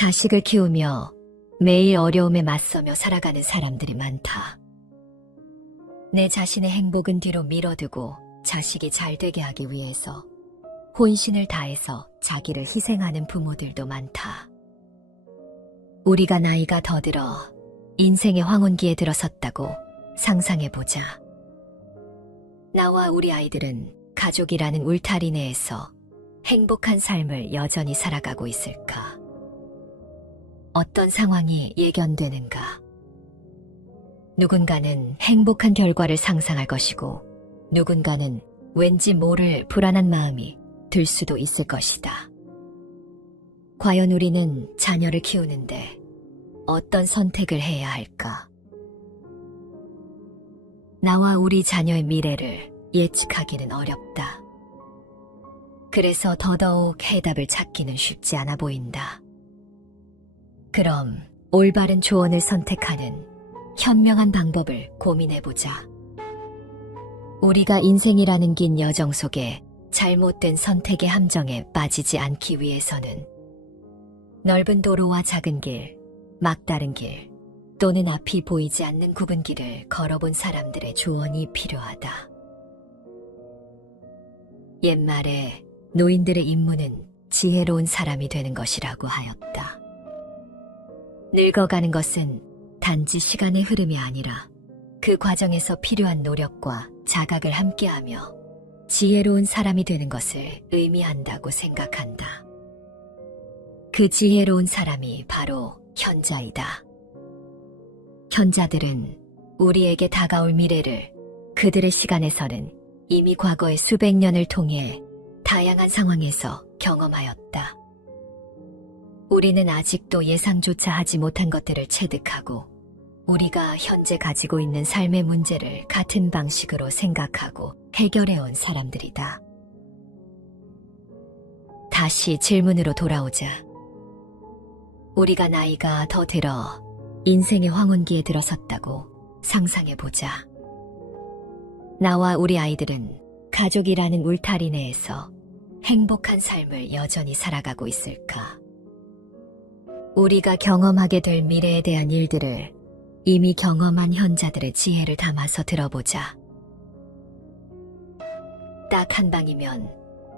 자식을 키우며 매일 어려움에 맞서며 살아가는 사람들이 많다. 내 자신의 행복은 뒤로 미뤄두고 자식이 잘 되게 하기 위해서 혼신을 다해서 자기를 희생하는 부모들도 많다. 우리가 나이가 더 들어 인생의 황혼기에 들어섰다고 상상해보자. 나와 우리 아이들은 가족이라는 울타리 내에서 행복한 삶을 여전히 살아가고 있을까? 어떤 상황이 예견되는가? 누군가는 행복한 결과를 상상할 것이고 누군가는 왠지 모를 불안한 마음이 들 수도 있을 것이다. 과연 우리는 자녀를 키우는데 어떤 선택을 해야 할까? 나와 우리 자녀의 미래를 예측하기는 어렵다. 그래서 더더욱 해답을 찾기는 쉽지 않아 보인다. 그럼 올바른 조언을 선택하는 현명한 방법을 고민해보자. 우리가 인생이라는 긴 여정 속에 잘못된 선택의 함정에 빠지지 않기 위해서는 넓은 도로와 작은 길, 막다른 길, 또는 앞이 보이지 않는 굽은 길을 걸어본 사람들의 조언이 필요하다. 옛말에 노인들의 임무는 지혜로운 사람이 되는 것이라고 하였다. 늙어가는 것은 단지 시간의 흐름이 아니라 그 과정에서 필요한 노력과 자각을 함께하며 지혜로운 사람이 되는 것을 의미한다고 생각한다. 그 지혜로운 사람이 바로 현자이다. 현자들은 우리에게 다가올 미래를 그들의 시간에서는 이미 과거의 수백 년을 통해 다양한 상황에서 경험하였다. 우리는 아직도 예상조차 하지 못한 것들을 체득하고 우리가 현재 가지고 있는 삶의 문제를 같은 방식으로 생각하고 해결해온 사람들이다. 다시 질문으로 돌아오자. 우리가 나이가 더 들어 인생의 황혼기에 들어섰다고 상상해보자. 나와 우리 아이들은 가족이라는 울타리 내에서 행복한 삶을 여전히 살아가고 있을까? 우리가 경험하게 될 미래에 대한 일들을 이미 경험한 현자들의 지혜를 담아서 들어보자. 딱 한 방이면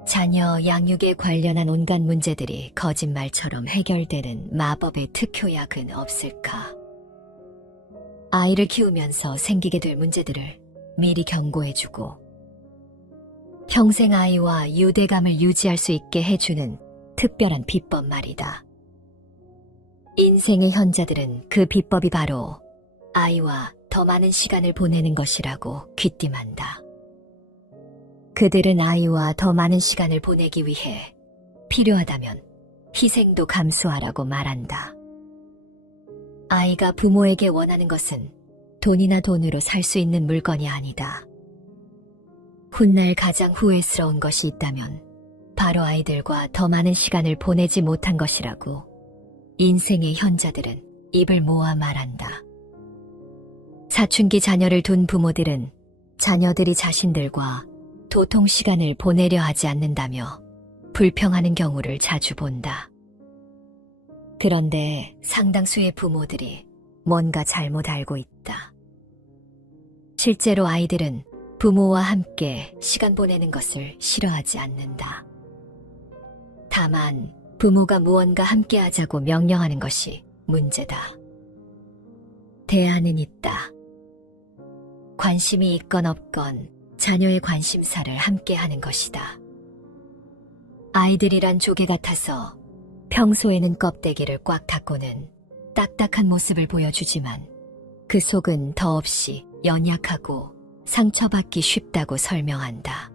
자녀 양육에 관련한 온갖 문제들이 거짓말처럼 해결되는 마법의 특효약은 없을까? 아이를 키우면서 생기게 될 문제들을 미리 경고해주고 평생 아이와 유대감을 유지할 수 있게 해주는 특별한 비법 말이다. 인생의 현자들은 그 비법이 바로 아이와 더 많은 시간을 보내는 것이라고 귀띔한다. 그들은 아이와 더 많은 시간을 보내기 위해 필요하다면 희생도 감수하라고 말한다. 아이가 부모에게 원하는 것은 돈이나 돈으로 살 수 있는 물건이 아니다. 훗날 가장 후회스러운 것이 있다면 바로 아이들과 더 많은 시간을 보내지 못한 것이라고 인생의 현자들은 입을 모아 말한다. 사춘기 자녀를 둔 부모들은 자녀들이 자신들과 도통 시간을 보내려 하지 않는다며 불평하는 경우를 자주 본다. 그런데 상당수의 부모들이 뭔가 잘못 알고 있다. 실제로 아이들은 부모와 함께 시간 보내는 것을 싫어하지 않는다. 다만 부모가 무언가 함께 하자고 명령하는 것이 문제다. 대안은 있다. 관심이 있건 없건 자녀의 관심사를 함께 하는 것이다. 아이들이란 조개 같아서 평소에는 껍데기를 꽉 닫고는 딱딱한 모습을 보여주지만 그 속은 더없이 연약하고 상처받기 쉽다고 설명한다.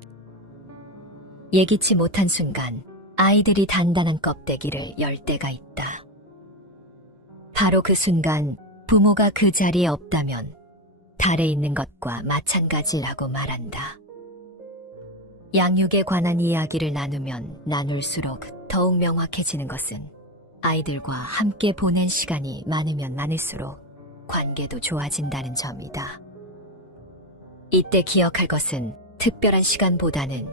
예기치 못한 순간 아이들이 단단한 껍데기를 열 때가 있다. 바로 그 순간 부모가 그 자리에 없다면 달에 있는 것과 마찬가지라고 말한다. 양육에 관한 이야기를 나누면 나눌수록 더욱 명확해지는 것은 아이들과 함께 보낸 시간이 많으면 많을수록 관계도 좋아진다는 점이다. 이때 기억할 것은 특별한 시간보다는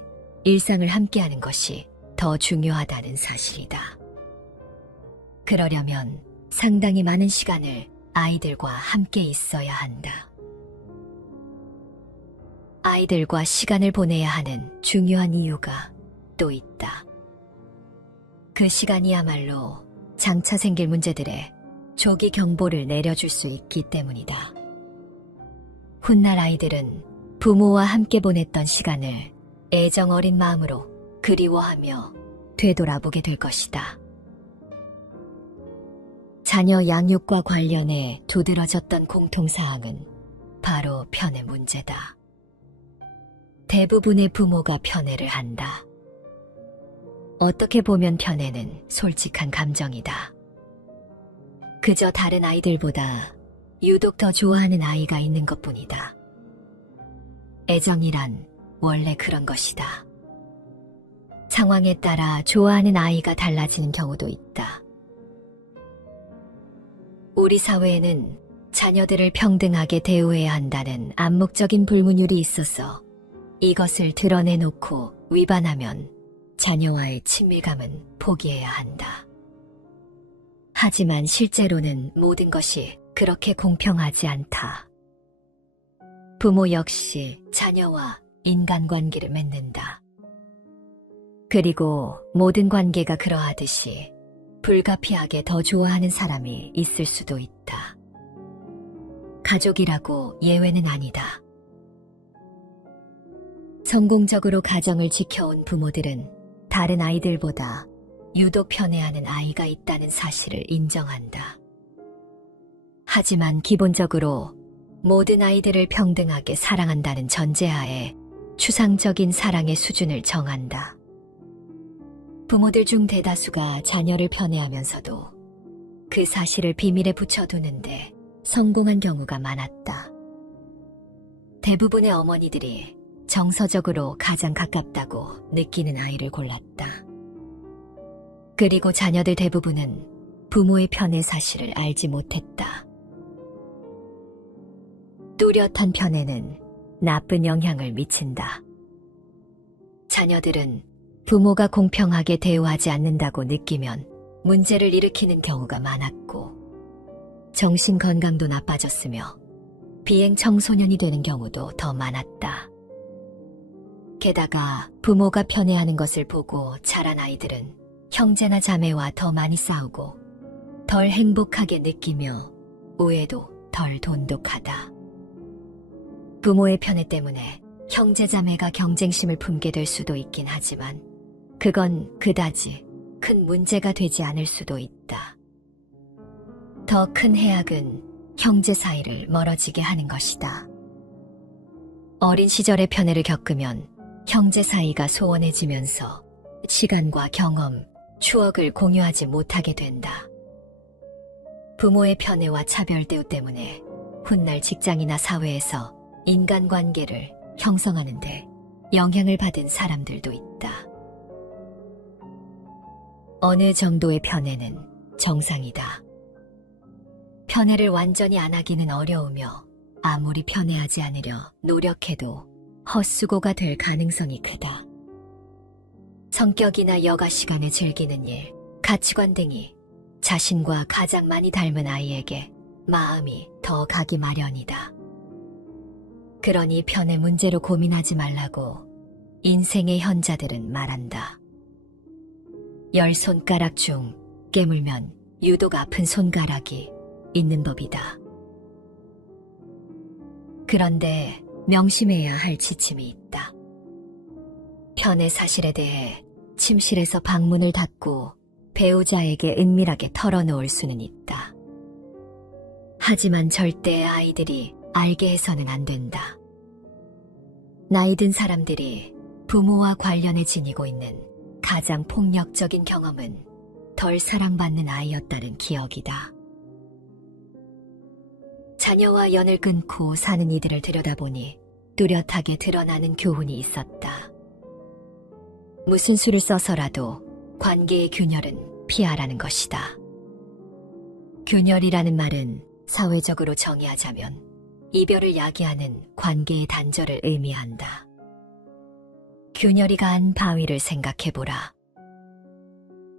일상을 함께하는 것이 더 중요하다는 사실이다. 그러려면 상당히 많은 시간을 아이들과 함께 있어야 한다. 아이들과 시간을 보내야 하는 중요한 이유가 또 있다. 그 시간이야말로 장차 생길 문제들에 조기 경보를 내려줄 수 있기 때문이다. 훗날 아이들은 부모와 함께 보냈던 시간을 애정 어린 마음으로 그리워하며 되돌아보게 될 것이다. 자녀 양육과 관련해 두드러졌던 공통사항은 바로 편애 문제다. 대부분의 부모가 편애를 한다. 어떻게 보면 편애는 솔직한 감정이다. 그저 다른 아이들보다 유독 더 좋아하는 아이가 있는 것뿐이다. 애정이란 원래 그런 것이다. 상황에 따라 좋아하는 아이가 달라지는 경우도 있다. 우리 사회에는 자녀들을 평등하게 대우해야 한다는 암묵적인 불문율이 있어서 이것을 드러내놓고 위반하면 자녀와의 친밀감은 포기해야 한다. 하지만 실제로는 모든 것이 그렇게 공평하지 않다. 부모 역시 자녀와 인간관계를 맺는다. 그리고 모든 관계가 그러하듯이 불가피하게 더 좋아하는 사람이 있을 수도 있다. 가족이라고 예외는 아니다. 성공적으로 가정을 지켜온 부모들은 다른 아이들보다 유독 편애하는 아이가 있다는 사실을 인정한다. 하지만 기본적으로 모든 아이들을 평등하게 사랑한다는 전제하에 추상적인 사랑의 수준을 정한다. 부모들 중 대다수가 자녀를 편애하면서도 그 사실을 비밀에 붙여두는데 성공한 경우가 많았다. 대부분의 어머니들이 정서적으로 가장 가깝다고 느끼는 아이를 골랐다. 그리고 자녀들 대부분은 부모의 편애 사실을 알지 못했다. 뚜렷한 편애는 나쁜 영향을 미친다. 자녀들은 부모가 공평하게 대우하지 않는다고 느끼면 문제를 일으키는 경우가 많았고, 정신 건강도 나빠졌으며 비행 청소년이 되는 경우도 더 많았다. 게다가 부모가 편애하는 것을 보고 자란 아이들은 형제나 자매와 더 많이 싸우고 덜 행복하게 느끼며 우애도 덜 돈독하다. 부모의 편애 때문에 형제 자매가 경쟁심을 품게 될 수도 있긴 하지만 그건 그다지 큰 문제가 되지 않을 수도 있다. 더 큰 해악은 형제 사이를 멀어지게 하는 것이다. 어린 시절의 편애를 겪으면 형제 사이가 소원해지면서 시간과 경험, 추억을 공유하지 못하게 된다. 부모의 편애와 차별 대우 때문에 훗날 직장이나 사회에서 인간관계를 형성하는데 영향을 받은 사람들도 있다. 어느 정도의 편애는 정상이다. 편애를 완전히 안 하기는 어려우며 아무리 편애하지 않으려 노력해도 헛수고가 될 가능성이 크다. 성격이나 여가 시간에 즐기는 일, 가치관 등이 자신과 가장 많이 닮은 아이에게 마음이 더 가기 마련이다. 그러니 편애 문제로 고민하지 말라고 인생의 현자들은 말한다. 10손가락 중 깨물면 유독 아픈 손가락이 있는 법이다. 그런데 명심해야 할 지침이 있다. 편애 사실에 대해 침실에서 방문을 닫고 배우자에게 은밀하게 털어놓을 수는 있다. 하지만 절대 아이들이 알게 해서는 안 된다. 나이 든 사람들이 부모와 관련해 지니고 있는 가장 폭력적인 경험은 덜 사랑받는 아이였다는 기억이다. 자녀와 연을 끊고 사는 이들을 들여다보니 뚜렷하게 드러나는 교훈이 있었다. 무슨 수를 써서라도 관계의 균열은 피하라는 것이다. 균열이라는 말은 사회적으로 정의하자면 이별을 야기하는 관계의 단절을 의미한다. 균열이 가한 바위를 생각해보라.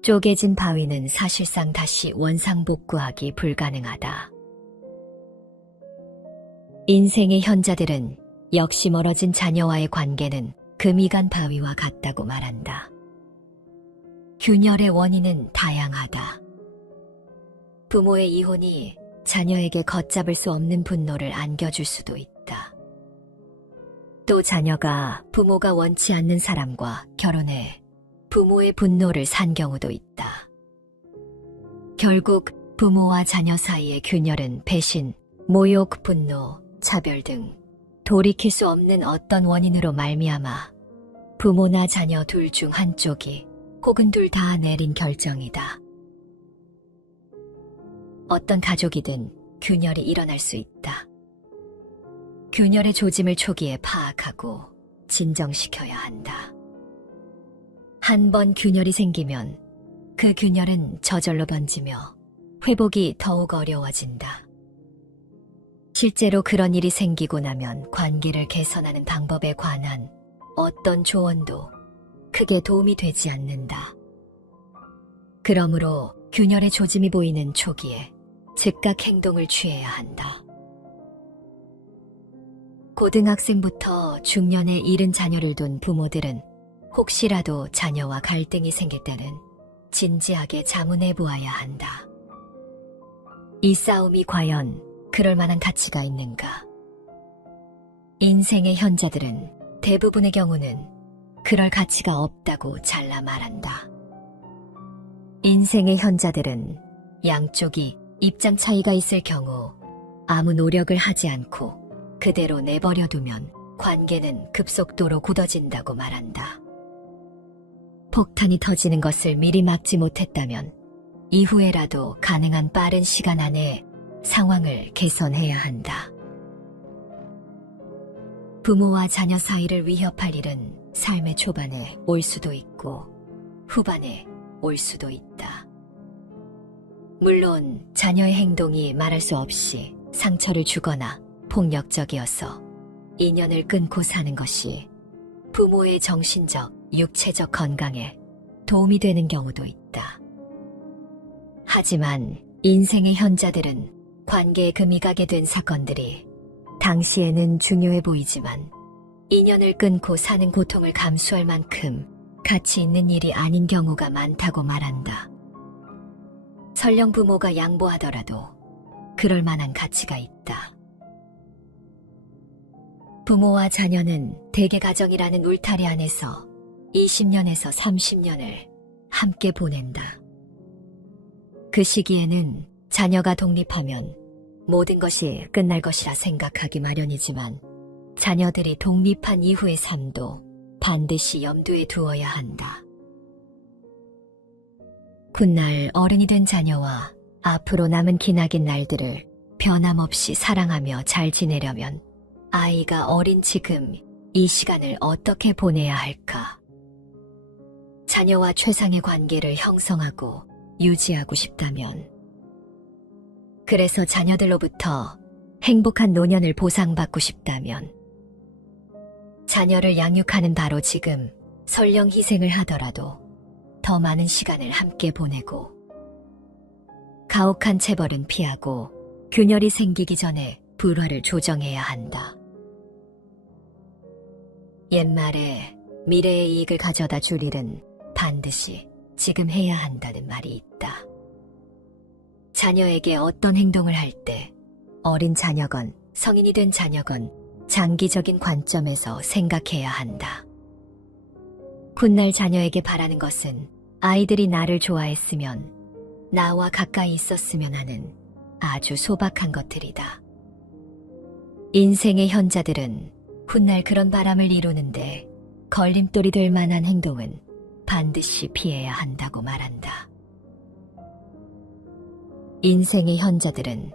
쪼개진 바위는 사실상 다시 원상복구하기 불가능하다. 인생의 현자들은 역시 멀어진 자녀와의 관계는 금이 간 바위와 같다고 말한다. 균열의 원인은 다양하다. 부모의 이혼이 자녀에게 걷잡을 수 없는 분노를 안겨줄 수도 있다. 또 자녀가 부모가 원치 않는 사람과 결혼해 부모의 분노를 산 경우도 있다. 결국 부모와 자녀 사이의 균열은 배신, 모욕, 분노, 차별 등 돌이킬 수 없는 어떤 원인으로 말미암아 부모나 자녀 둘 중 한쪽이 혹은 둘 다 내린 결정이다. 어떤 가족이든 균열이 일어날 수 있다. 균열의 조짐을 초기에 파악하고 진정시켜야 한다. 한 번 균열이 생기면 그 균열은 저절로 번지며 회복이 더욱 어려워진다. 실제로 그런 일이 생기고 나면 관계를 개선하는 방법에 관한 어떤 조언도 크게 도움이 되지 않는다. 그러므로 균열의 조짐이 보이는 초기에 즉각 행동을 취해야 한다. 고등학생부터 중년에 이른 자녀를 둔 부모들은 혹시라도 자녀와 갈등이 생길 때는 진지하게 자문해 보아야 한다. 이 싸움이 과연 그럴 만한 가치가 있는가? 인생의 현자들은 대부분의 경우는 그럴 가치가 없다고 잘라 말한다. 인생의 현자들은 양쪽이 입장 차이가 있을 경우 아무 노력을 하지 않고 그대로 내버려 두면 관계는 급속도로 굳어진다고 말한다. 폭탄이 터지는 것을 미리 막지 못했다면 이후에라도 가능한 빠른 시간 안에 상황을 개선해야 한다. 부모와 자녀 사이를 위협할 일은 삶의 초반에 올 수도 있고 후반에 올 수도 있다. 물론 자녀의 행동이 말할 수 없이 상처를 주거나 폭력적이어서 인연을 끊고 사는 것이 부모의 정신적, 육체적 건강에 도움이 되는 경우도 있다. 하지만 인생의 현자들은 관계에 금이 가게 된 사건들이 당시에는 중요해 보이지만 인연을 끊고 사는 고통을 감수할 만큼 가치 있는 일이 아닌 경우가 많다고 말한다. 설령 부모가 양보하더라도 그럴 만한 가치가 있다. 부모와 자녀는 대개 가정이라는 울타리 안에서 20년에서 30년을 함께 보낸다. 그 시기에는 자녀가 독립하면 모든 것이 끝날 것이라 생각하기 마련이지만 자녀들이 독립한 이후의 삶도 반드시 염두에 두어야 한다. 훗날 어른이 된 자녀와 앞으로 남은 기나긴 날들을 변함없이 사랑하며 잘 지내려면 아이가 어린 지금 이 시간을 어떻게 보내야 할까? 자녀와 최상의 관계를 형성하고 유지하고 싶다면, 그래서 자녀들로부터 행복한 노년을 보상받고 싶다면, 자녀를 양육하는 바로 지금 설령 희생을 하더라도 더 많은 시간을 함께 보내고 가혹한 체벌은 피하고 균열이 생기기 전에 불화를 조정해야 한다. 옛말에 미래의 이익을 가져다 줄 일은 반드시 지금 해야 한다는 말이 있다. 자녀에게 어떤 행동을 할 때 어린 자녀건 성인이 된 자녀건 장기적인 관점에서 생각해야 한다. 훗날 자녀에게 바라는 것은 아이들이 나를 좋아했으면, 나와 가까이 있었으면 하는 아주 소박한 것들이다. 인생의 현자들은 훗날 그런 바람을 이루는데 걸림돌이 될 만한 행동은 반드시 피해야 한다고 말한다. 인생의 현자들은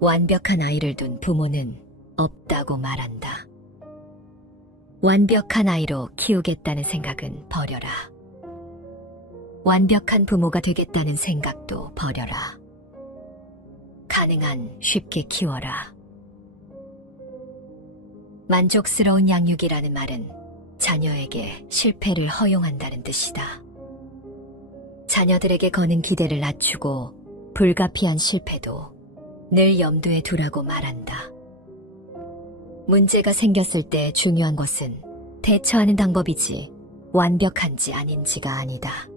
완벽한 아이를 둔 부모는 없다고 말한다. 완벽한 아이로 키우겠다는 생각은 버려라. 완벽한 부모가 되겠다는 생각도 버려라. 가능한 쉽게 키워라. 만족스러운 양육이라는 말은 자녀에게 실패를 허용한다는 뜻이다. 자녀들에게 거는 기대를 낮추고 불가피한 실패도 늘 염두에 두라고 말한다. 문제가 생겼을 때 중요한 것은 대처하는 방법이지 완벽한지 아닌지가 아니다.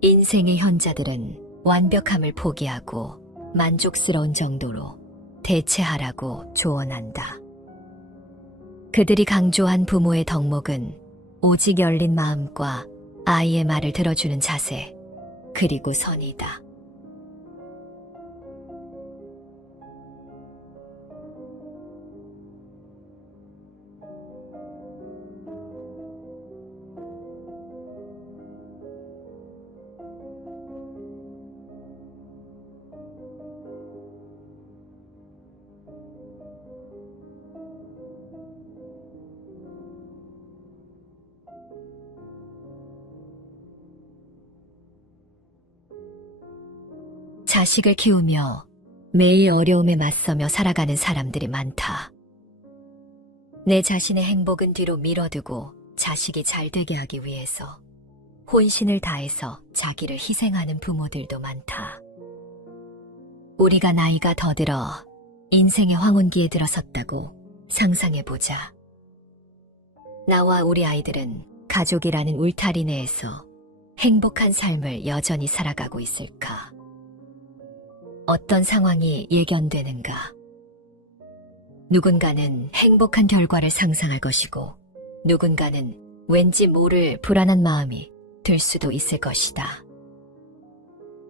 인생의 현자들은 완벽함을 포기하고 만족스러운 정도로 대체하라고 조언한다. 그들이 강조한 부모의 덕목은 오직 열린 마음과 아이의 말을 들어주는 자세, 그리고 선이다. 자식을 키우며 매일 어려움에 맞서며 살아가는 사람들이 많다. 내 자신의 행복은 뒤로 미뤄두고 자식이 잘 되게 하기 위해서 혼신을 다해서 자기를 희생하는 부모들도 많다. 우리가 나이가 더 들어 인생의 황혼기에 들어섰다고 상상해보자. 나와 우리 아이들은 가족이라는 울타리 내에서 행복한 삶을 여전히 살아가고 있을까? 어떤 상황이 예견되는가? 누군가는 행복한 결과를 상상할 것이고, 누군가는 왠지 모를 불안한 마음이 들 수도 있을 것이다.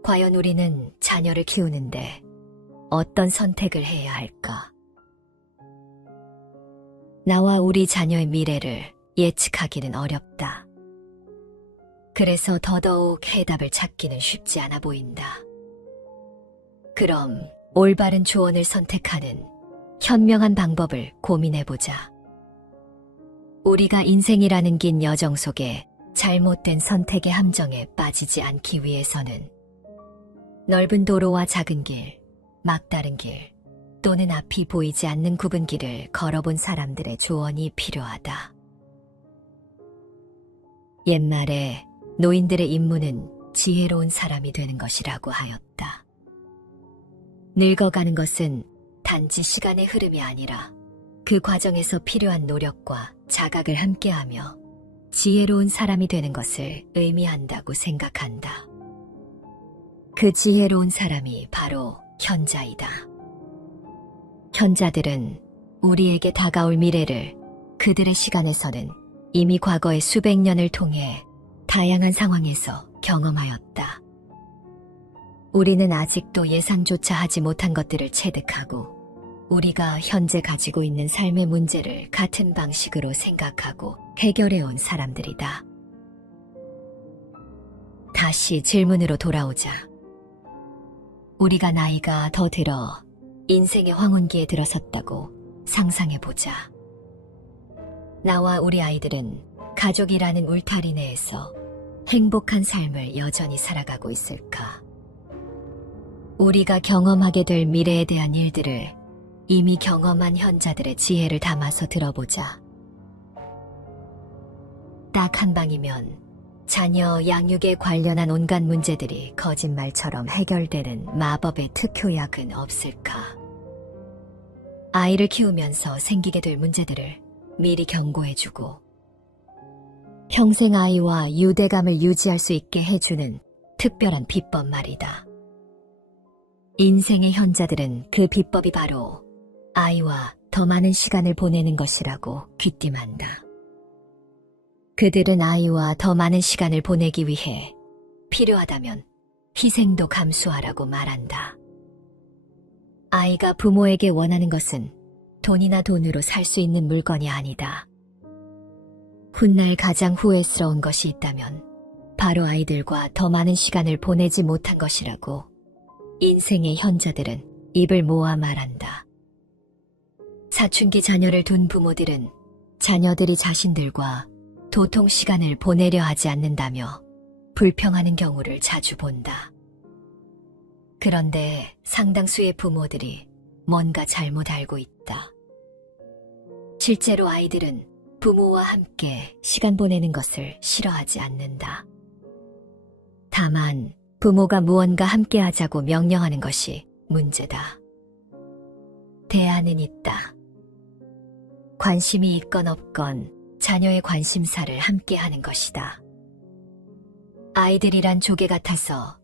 과연 우리는 자녀를 키우는데 어떤 선택을 해야 할까? 나와 우리 자녀의 미래를 예측하기는 어렵다. 그래서 더더욱 해답을 찾기는 쉽지 않아 보인다. 그럼 올바른 조언을 선택하는 현명한 방법을 고민해보자. 우리가 인생이라는 긴 여정 속에 잘못된 선택의 함정에 빠지지 않기 위해서는 넓은 도로와 작은 길, 막다른 길, 또는 앞이 보이지 않는 굽은 길을 걸어본 사람들의 조언이 필요하다. 옛말에 노인들의 임무는 지혜로운 사람이 되는 것이라고 하였다. 늙어가는 것은 단지 시간의 흐름이 아니라 그 과정에서 필요한 노력과 자각을 함께하며 지혜로운 사람이 되는 것을 의미한다고 생각한다. 그 지혜로운 사람이 바로 현자이다. 현자들은 우리에게 다가올 미래를 그들의 시간에서는 이미 과거의 수백 년을 통해 다양한 상황에서 경험하였다. 우리는 아직도 예상조차 하지 못한 것들을 체득하고 우리가 현재 가지고 있는 삶의 문제를 같은 방식으로 생각하고 해결해온 사람들이다. 다시 질문으로 돌아오자. 우리가 나이가 더 들어 인생의 황혼기에 들어섰다고 상상해보자. 나와 우리 아이들은 가족이라는 울타리 내에서 행복한 삶을 여전히 살아가고 있을까? 우리가 경험하게 될 미래에 대한 일들을 이미 경험한 현자들의 지혜를 담아서 들어보자. 딱 한 방이면 자녀 양육에 관련한 온갖 문제들이 거짓말처럼 해결되는 마법의 특효약은 없을까? 아이를 키우면서 생기게 될 문제들을 미리 경고해주고 평생 아이와 유대감을 유지할 수 있게 해주는 특별한 비법 말이다. 인생의 현자들은 그 비법이 바로 아이와 더 많은 시간을 보내는 것이라고 귀띔한다. 그들은 아이와 더 많은 시간을 보내기 위해 필요하다면 희생도 감수하라고 말한다. 아이가 부모에게 원하는 것은 돈이나 돈으로 살 수 있는 물건이 아니다. 훗날 가장 후회스러운 것이 있다면 바로 아이들과 더 많은 시간을 보내지 못한 것이라고 인생의 현자들은 입을 모아 말한다. 사춘기 자녀를 둔 부모들은 자녀들이 자신들과 도통 시간을 보내려 하지 않는다며 불평하는 경우를 자주 본다. 그런데 상당수의 부모들이 뭔가 잘못 알고 있다. 실제로 아이들은 부모와 함께 시간 보내는 것을 싫어하지 않는다. 다만 부모가 무언가 함께 하자고 명령하는 것이 문제다. 대안은 있다. 관심이 있건 없건 자녀의 관심사를 함께 하는 것이다. 아이들이란 조개 같아서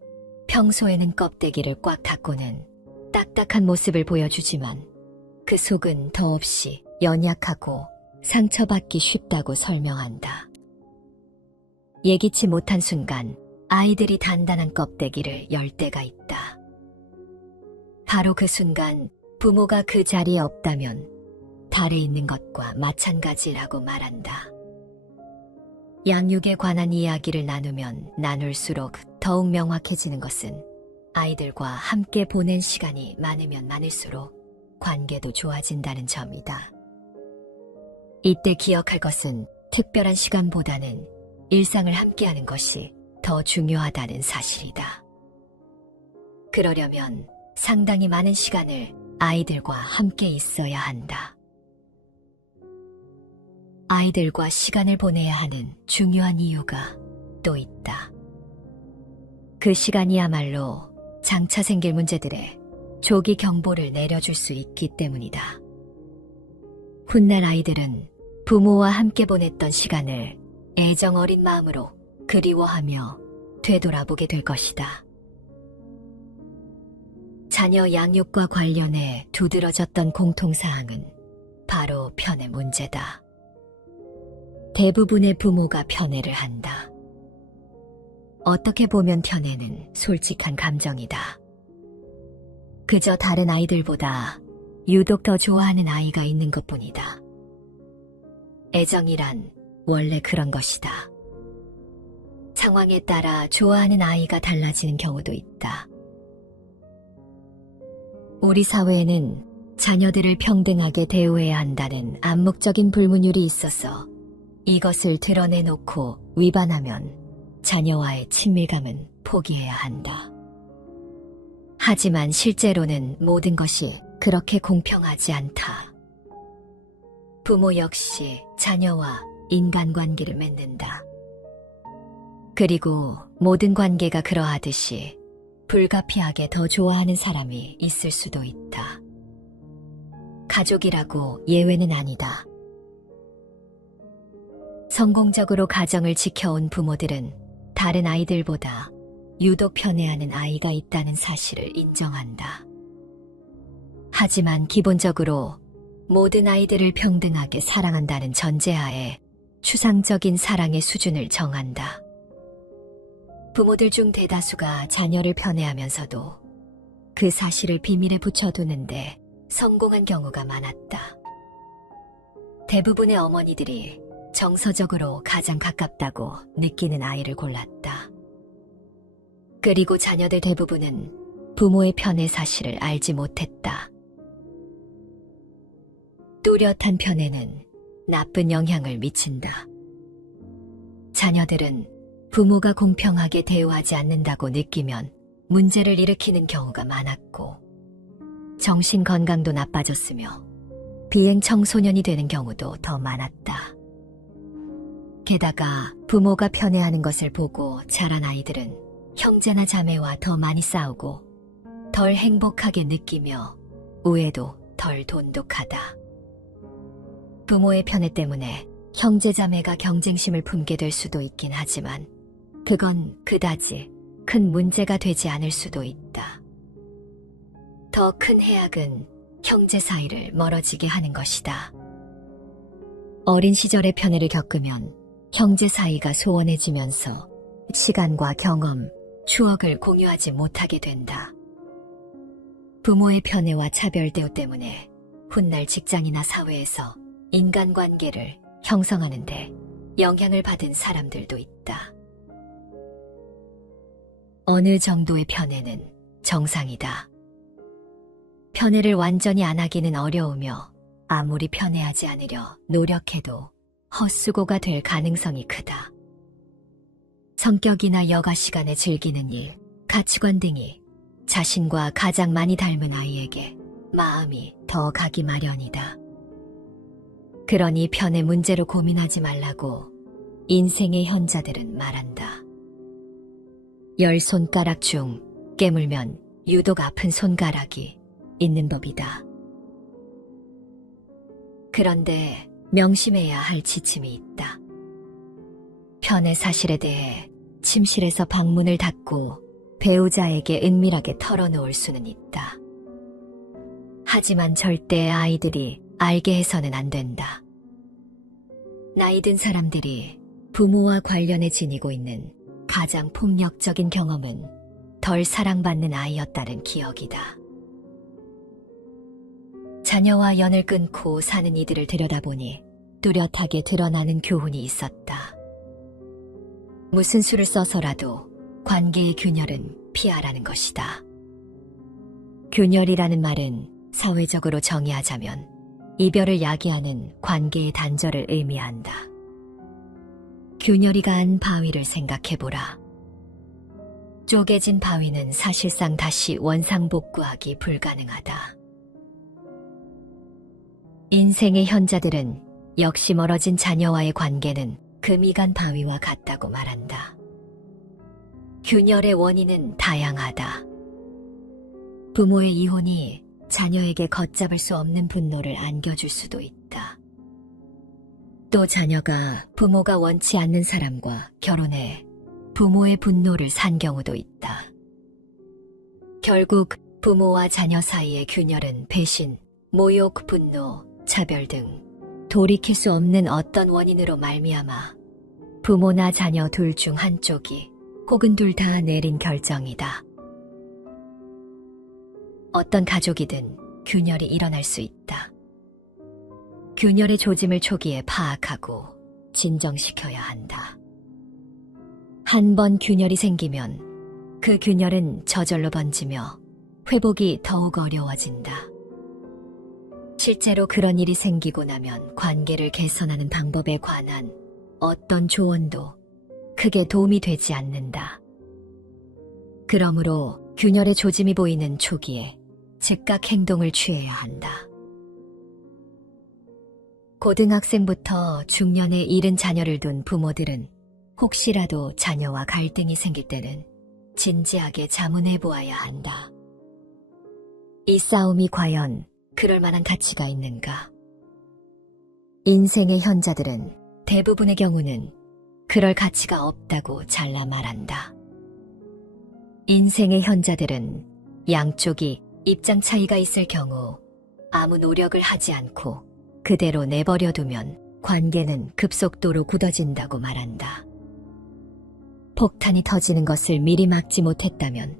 평소에는 껍데기를 꽉 닫고는 딱딱한 모습을 보여주지만 그 속은 더없이 연약하고 상처받기 쉽다고 설명한다. 예기치 못한 순간 아이들이 단단한 껍데기를 열 때가 있다. 바로 그 순간 부모가 그 자리에 없다면 달에 있는 것과 마찬가지라고 말한다. 양육에 관한 이야기를 나누면 나눌수록 더욱 명확해지는 것은 아이들과 함께 보낸 시간이 많으면 많을수록 관계도 좋아진다는 점이다. 이때 기억할 것은 특별한 시간보다는 일상을 함께하는 것이 더 중요하다는 사실이다. 그러려면 상당히 많은 시간을 아이들과 함께 있어야 한다. 아이들과 시간을 보내야 하는 중요한 이유가 또 있다. 그 시간이야말로 장차 생길 문제들에 조기 경보를 내려줄 수 있기 때문이다. 훗날 아이들은 부모와 함께 보냈던 시간을 애정 어린 마음으로 그리워하며 되돌아보게 될 것이다. 자녀 양육과 관련해 두드러졌던 공통사항은 바로 편애 문제다. 대부분의 부모가 편애를 한다. 어떻게 보면 편애는 솔직한 감정이다. 그저 다른 아이들보다 유독 더 좋아하는 아이가 있는 것뿐이다. 애정이란 원래 그런 것이다. 상황에 따라 좋아하는 아이가 달라지는 경우도 있다. 우리 사회에는 자녀들을 평등하게 대우해야 한다는 암묵적인 불문율이 있어서 이것을 드러내놓고 위반하면 자녀와의 친밀감은 포기해야 한다. 하지만 실제로는 모든 것이 그렇게 공평하지 않다. 부모 역시 자녀와 인간관계를 맺는다. 그리고 모든 관계가 그러하듯이 불가피하게 더 좋아하는 사람이 있을 수도 있다. 가족이라고 예외는 아니다. 성공적으로 가정을 지켜온 부모들은 다른 아이들보다 유독 편애하는 아이가 있다는 사실을 인정한다. 하지만 기본적으로 모든 아이들을 평등하게 사랑한다는 전제하에 추상적인 사랑의 수준을 정한다. 부모들 중 대다수가 자녀를 편애하면서도 그 사실을 비밀에 붙여두는데 성공한 경우가 많았다. 대부분의 어머니들이 정서적으로 가장 가깝다고 느끼는 아이를 골랐다. 그리고 자녀들 대부분은 부모의 편애 사실을 알지 못했다. 뚜렷한 편애는 나쁜 영향을 미친다. 자녀들은 부모가 공평하게 대우하지 않는다고 느끼면 문제를 일으키는 경우가 많았고, 정신 건강도 나빠졌으며 비행 청소년이 되는 경우도 더 많았다. 게다가 부모가 편애하는 것을 보고 자란 아이들은 형제나 자매와 더 많이 싸우고 덜 행복하게 느끼며 우애도 덜 돈독하다. 부모의 편애 때문에 형제 자매가 경쟁심을 품게 될 수도 있긴 하지만 그건 그다지 큰 문제가 되지 않을 수도 있다. 더 큰 해악은 형제 사이를 멀어지게 하는 것이다. 어린 시절의 편애를 겪으면 형제 사이가 소원해지면서 시간과 경험, 추억을 공유하지 못하게 된다. 부모의 편애와 차별 대우 때문에 훗날 직장이나 사회에서 인간관계를 형성하는데 영향을 받은 사람들도 있다. 어느 정도의 편애는 정상이다. 편애를 완전히 안 하기는 어려우며 아무리 편애하지 않으려 노력해도 헛수고가 될 가능성이 크다. 성격이나 여가 시간에 즐기는 일, 가치관 등이 자신과 가장 많이 닮은 아이에게 마음이 더 가기 마련이다. 그러니 편애 문제로 고민하지 말라고 인생의 현자들은 말한다. 10손가락 중 깨물면 유독 아픈 손가락이 있는 법이다. 그런데 명심해야 할 지침이 있다. 편의 사실에 대해 침실에서 방문을 닫고 배우자에게 은밀하게 털어놓을 수는 있다. 하지만 절대 아이들이 알게 해서는 안 된다. 나이 든 사람들이 부모와 관련해 지니고 있는 가장 폭력적인 경험은 덜 사랑받는 아이였다는 기억이다. 자녀와 연을 끊고 사는 이들을 들여다보니 뚜렷하게 드러나는 교훈이 있었다. 무슨 수를 써서라도 관계의 균열은 피하라는 것이다. 균열이라는 말은 사회적으로 정의하자면 이별을 야기하는 관계의 단절을 의미한다. 균열이 간 바위를 생각해보라. 쪼개진 바위는 사실상 다시 원상복구하기 불가능하다. 인생의 현자들은 역시 멀어진 자녀와의 관계는 금이 간 바위와 같다고 말한다. 균열의 원인은 다양하다. 부모의 이혼이 자녀에게 걷잡을 수 없는 분노를 안겨줄 수도 있다. 또 자녀가 부모가 원치 않는 사람과 결혼해 부모의 분노를 산 경우도 있다. 결국 부모와 자녀 사이의 균열은 배신, 모욕, 분노, 차별 등 돌이킬 수 없는 어떤 원인으로 말미암아 부모나 자녀 둘 중 한쪽이 혹은 둘 다 내린 결정이다. 어떤 가족이든 균열이 일어날 수 있다. 균열의 조짐을 초기에 파악하고 진정시켜야 한다. 한 번 균열이 생기면 그 균열은 저절로 번지며 회복이 더욱 어려워진다. 실제로 그런 일이 생기고 나면 관계를 개선하는 방법에 관한 어떤 조언도 크게 도움이 되지 않는다. 그러므로 균열의 조짐이 보이는 초기에 즉각 행동을 취해야 한다. 고등학생부터 중년에 이른 자녀를 둔 부모들은 혹시라도 자녀와 갈등이 생길 때는 진지하게 자문해 보아야 한다. 이 싸움이 과연 그럴 만한 가치가 있는가? 인생의 현자들은 대부분의 경우는 그럴 가치가 없다고 잘라 말한다. 인생의 현자들은 양쪽이 입장 차이가 있을 경우 아무 노력을 하지 않고 그대로 내버려 두면 관계는 급속도로 굳어진다고 말한다. 폭탄이 터지는 것을 미리 막지 못했다면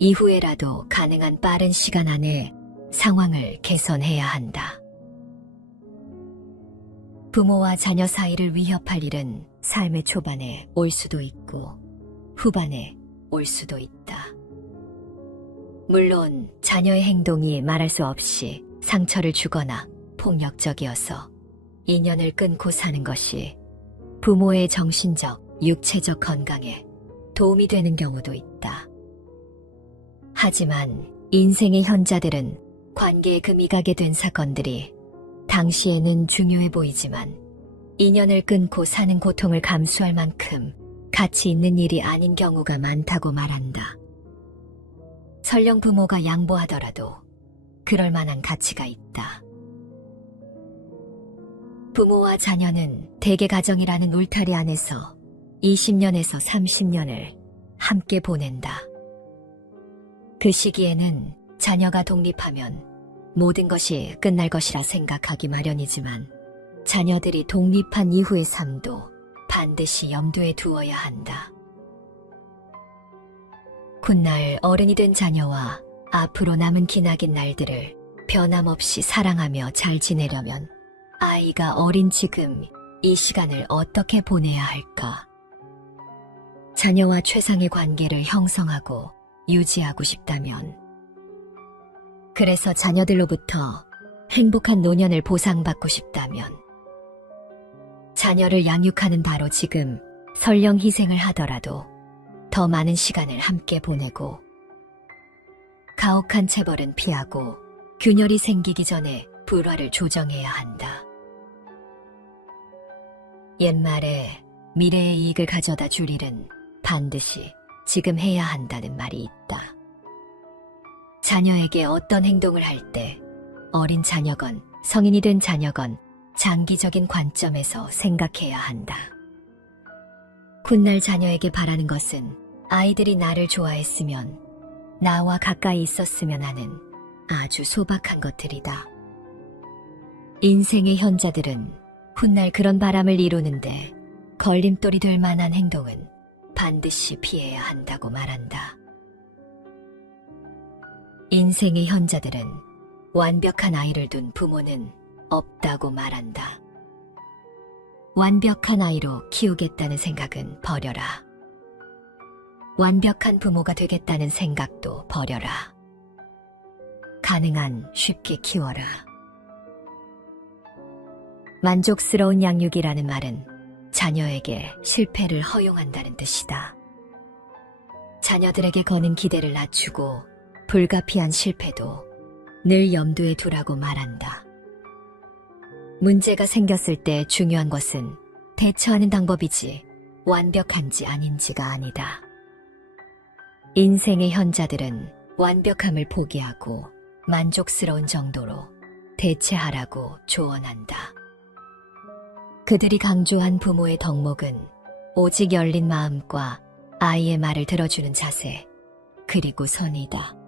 이후에라도 가능한 빠른 시간 안에 상황을 개선해야 한다. 부모와 자녀 사이를 위협할 일은 삶의 초반에 올 수도 있고 후반에 올 수도 있다. 물론 자녀의 행동이 말할 수 없이 상처를 주거나 폭력적이어서 인연을 끊고 사는 것이 부모의 정신적, 육체적 건강에 도움이 되는 경우도 있다. 하지만 인생의 현자들은 관계에 금이 가게 된 사건들이 당시에는 중요해 보이지만 인연을 끊고 사는 고통을 감수할 만큼 가치 있는 일이 아닌 경우가 많다고 말한다. 설령 부모가 양보하더라도 그럴 만한 가치가 있다. 부모와 자녀는 대개 가정이라는 울타리 안에서 20년에서 30년을 함께 보낸다. 그 시기에는 자녀가 독립하면 모든 것이 끝날 것이라 생각하기 마련이지만 자녀들이 독립한 이후의 삶도 반드시 염두에 두어야 한다. 훗날 어른이 된 자녀와 앞으로 남은 기나긴 날들을 변함없이 사랑하며 잘 지내려면 아이가 어린 지금 이 시간을 어떻게 보내야 할까? 자녀와 최상의 관계를 형성하고 유지하고 싶다면, 그래서 자녀들로부터 행복한 노년을 보상받고 싶다면, 자녀를 양육하는 바로 지금 설령 희생을 하더라도 더 많은 시간을 함께 보내고 가혹한 체벌은 피하고 균열이 생기기 전에 불화를 조정해야 한다. 옛말에 미래의 이익을 가져다 줄 일은 반드시 지금 해야 한다는 말이 있다. 자녀에게 어떤 행동을 할 때 어린 자녀건 성인이 된 자녀건 장기적인 관점에서 생각해야 한다. 훗날 자녀에게 바라는 것은 아이들이 나를 좋아했으면, 나와 가까이 있었으면 하는 아주 소박한 것들이다. 인생의 현자들은 훗날 그런 바람을 이루는데 걸림돌이 될 만한 행동은 반드시 피해야 한다고 말한다. 인생의 현자들은 완벽한 아이를 둔 부모는 없다고 말한다. 완벽한 아이로 키우겠다는 생각은 버려라. 완벽한 부모가 되겠다는 생각도 버려라. 가능한 쉽게 키워라. 만족스러운 양육이라는 말은 자녀에게 실패를 허용한다는 뜻이다. 자녀들에게 거는 기대를 낮추고 불가피한 실패도 늘 염두에 두라고 말한다. 문제가 생겼을 때 중요한 것은 대처하는 방법이지 완벽한지 아닌지가 아니다. 인생의 현자들은 완벽함을 포기하고 만족스러운 정도로 대체하라고 조언한다. 그들이 강조한 부모의 덕목은 오직 열린 마음과 아이의 말을 들어주는 자세, 그리고 선이다.